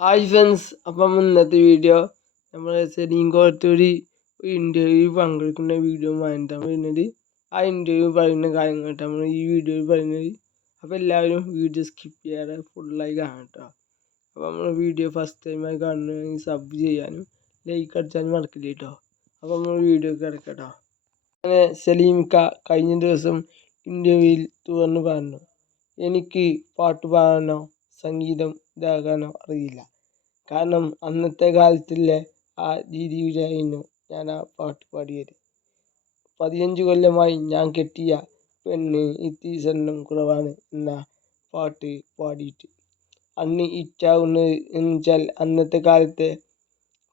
Hi friends അപ്പം ഇന്നത്തെ video നമ്മൾ ശരിയും കോട്ടൂരി ഇന്റർവ്യൂ പങ്കെടുക്കുന്ന വീഡിയോ വാങ്ങിട്ടാണ് വരുന്നത്. ആ ഇന്റർവ്യൂ പറയുന്ന കാര്യങ്ങളായിട്ട് നമ്മൾ ഈ വീഡിയോയിൽ പറയുന്നത്. അപ്പോൾ എല്ലാവരും വീഡിയോ സ്കിപ്പ് ചെയ്യാതെ ഫുള്ളായി കാണാം കേട്ടോ. അപ്പോൾ നമ്മൾ വീഡിയോ ഫസ്റ്റ് ടൈമായി കാണണമെങ്കിൽ സബ് ചെയ്യാനും ലൈക്ക് അടിച്ചാലും മറക്കില്ല കേട്ടോ. അപ്പോൾ നമ്മൾ വീഡിയോ കിടക്കട്ടോ അങ്ങനെ സലീംക്ക കഴിഞ്ഞ ദിവസം ഇന്റർവ്യൂവിൽ തുറന്ന് പറഞ്ഞു. എനിക്ക് പാട്ട് പാടാനോ സംഗീതം ഇതാകാനോ അറിയില്ല. കാരണം അന്നത്തെ കാലത്തുള്ള ആ രീതിയിലായിരുന്നു ഞാൻ ആ പാട്ട് പാടിയത്. പതിനഞ്ച് കൊല്ലമായി ഞാൻ കെട്ടിയ പെണ്ണ് ഇത്തിരി സ്വർണം കുറവാണ് എന്ന പാട്ട് പാടിയിട്ട്. അന്ന് ഇറ്റാവുന്നത് എന്ന് വെച്ചാൽ അന്നത്തെ കാലത്തെ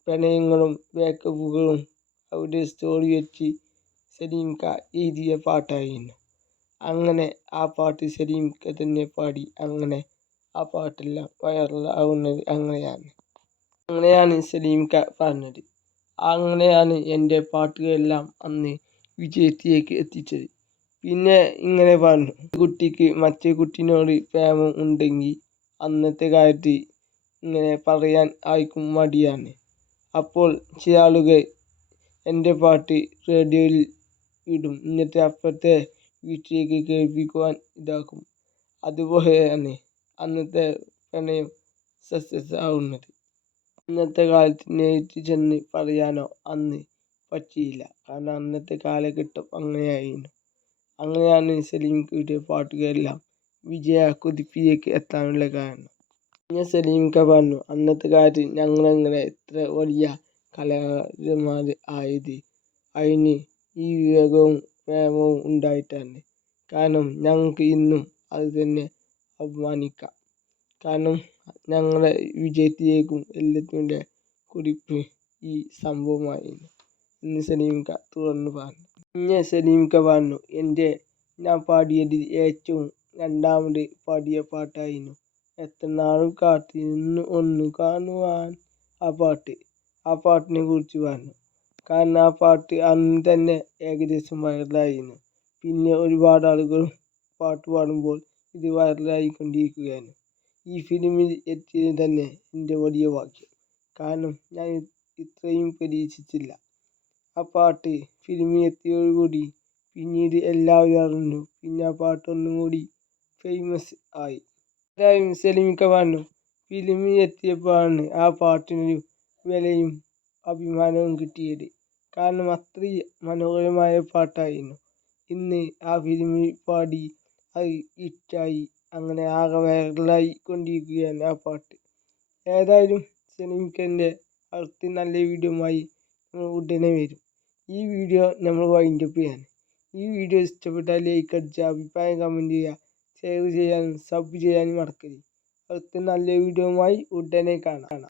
പ്രണയങ്ങളും വേക്കപ്പുകളും അവിടെ സ്റ്റോറി വെച്ച് സലീംക്ക എഴുതിയ പാട്ടായിരുന്നു. അങ്ങനെ ആ പാട്ട് സലീംക്ക തന്നെ പാടി. അങ്ങനെ ആ പാട്ടെല്ലാം വൈറലാവുന്നത് അങ്ങനെയാണ്. അങ്ങനെയാണ് സലീംക്ക പറഞ്ഞത്. അങ്ങനെയാണ് എന്റെ പാട്ടുകളെല്ലാം അന്ന് വിജയത്തിലേക്ക് എത്തിച്ചത്. പിന്നെ ഇങ്ങനെ പറഞ്ഞു കുട്ടിക്ക് മറ്റേ കുട്ടിനോട് പ്രേമം ഉണ്ടെങ്കിൽ അന്നത്തെ കാലത്ത് ഇങ്ങനെ പറയാൻ ആർക്കും മടിയാണ്. അപ്പോൾ ചില ആളുകൾ എന്റെ പാട്ട് റേഡിയോയിൽ ഇടും. എന്നിട്ട് അപ്പുറത്തെ വീട്ടിലേക്ക് കേൾപ്പിക്കുവാൻ ഇതാക്കും. അതുപോലെയാണ് അന്നത്തെ പ്രണയം സക്സസ് ആവുന്നത് ഇന്നത്തെ കാലത്ത് നേരിട്ട് ചെന്ന് പറയാനോ അന്ന് പറ്റിയില്ല. കാരണം അന്നത്തെ കാലഘട്ടം അങ്ങനെയായിരുന്നു. അങ്ങനെയാണ് സലീംക്കയുടെ പാട്ടുകളെല്ലാം വിജയ കുതിപ്പിലേക്ക് എത്താനുള്ള കാരണം. പിന്നെ സലീംക്ക പറഞ്ഞു അന്നത്തെ കാലത്ത് ഞങ്ങളങ്ങനെ എത്ര വലിയ കലാകാരന്മാർ ആയത്? അതിന് ഈ വിവേകവും പ്രേമവും ഉണ്ടായിട്ടാണ്. കാരണം ഞങ്ങൾക്ക് ഇന്നും അത് തന്നെ അഭിമാനിക്കാം കാരണം ഞങ്ങളുടെ വിജയത്തിലേക്കും എല്ലാത്തിന്റെ കുറിപ്പ് ഈ സംഭവമായിരുന്നു. എന്ന് സലീംക്ക തുറന്നു പറഞ്ഞു. പിന്നെ സലീംക്ക പറഞ്ഞു എന്റെ ഞാൻ പാടിയതിൽ ഏറ്റവും രണ്ടാമത് പാടിയ പാട്ടായിരുന്നു. എത്ര നാളും കാത്തിരുന്നു ഒന്ന് കാണുവാൻ ആ പാട്ട്. ആ പാട്ടിനെ കുറിച്ച് പറഞ്ഞു. കാരണം ആ പാട്ട് അന്ന് തന്നെ ഏകദേശം വൈറലായിരുന്നു പിന്നെ ഒരുപാട് ആളുകൾ പാട്ട് പാടുമ്പോൾ ഇത് വൈറലായിക്കൊണ്ടിരിക്കുകയാണ്. ഈ ഫിലിമിൽ എത്തിയത് തന്നെ എന്റെ വലിയ ഭാഗ്യം. കാരണം ഞാൻ ഇത്രയും പ്രതീക്ഷിച്ചില്ല ആ പാട്ട് ഫിലിമിൽ എത്തിയതോടുകൂടി പിന്നീട് എല്ലാവരും അറിഞ്ഞു. പിന്നെ ആ പാട്ട് ഒന്നും കൂടി ഫേമസ് ആയി. എല്ലാവരും സലീമിക്ക പറഞ്ഞു ഫിലിമിൽ എത്തിയപ്പോഴാണ് ആ പാട്ടിനൊരു വിലയും അഭിമാനവും കിട്ടിയത്. കാരണം അത്രയും മനോഹരമായ പാട്ടായിരുന്നു. ഇന്ന് ആ ഫിലിമിൽ പാടി അത് ഹിറ്റായി അങ്ങനെ ആകെ വൈറലായി കൊണ്ടിരിക്കുകയാണ് ആ പാട്ട്. ഏതായാലും സലീംക്കന്റെ അടുത്ത് നല്ല വീഡിയോയുമായി ഉടനെ വരും. ഈ വീഡിയോ നമ്മൾ വൈൻഡ് അപ്പ് ചെയ്യാണ്. ഈ വീഡിയോ ഇഷ്ടപ്പെട്ടാൽ ലൈക്ക് അടിച്ച് അഭിപ്രായം കമന്റ് ചെയ്യുക ഷെയർ ചെയ്യാനും സബ് ചെയ്യാനും മറക്കരുത്. അടുത്ത നല്ല വീഡിയോയുമായി ഉടനെ കാണാം.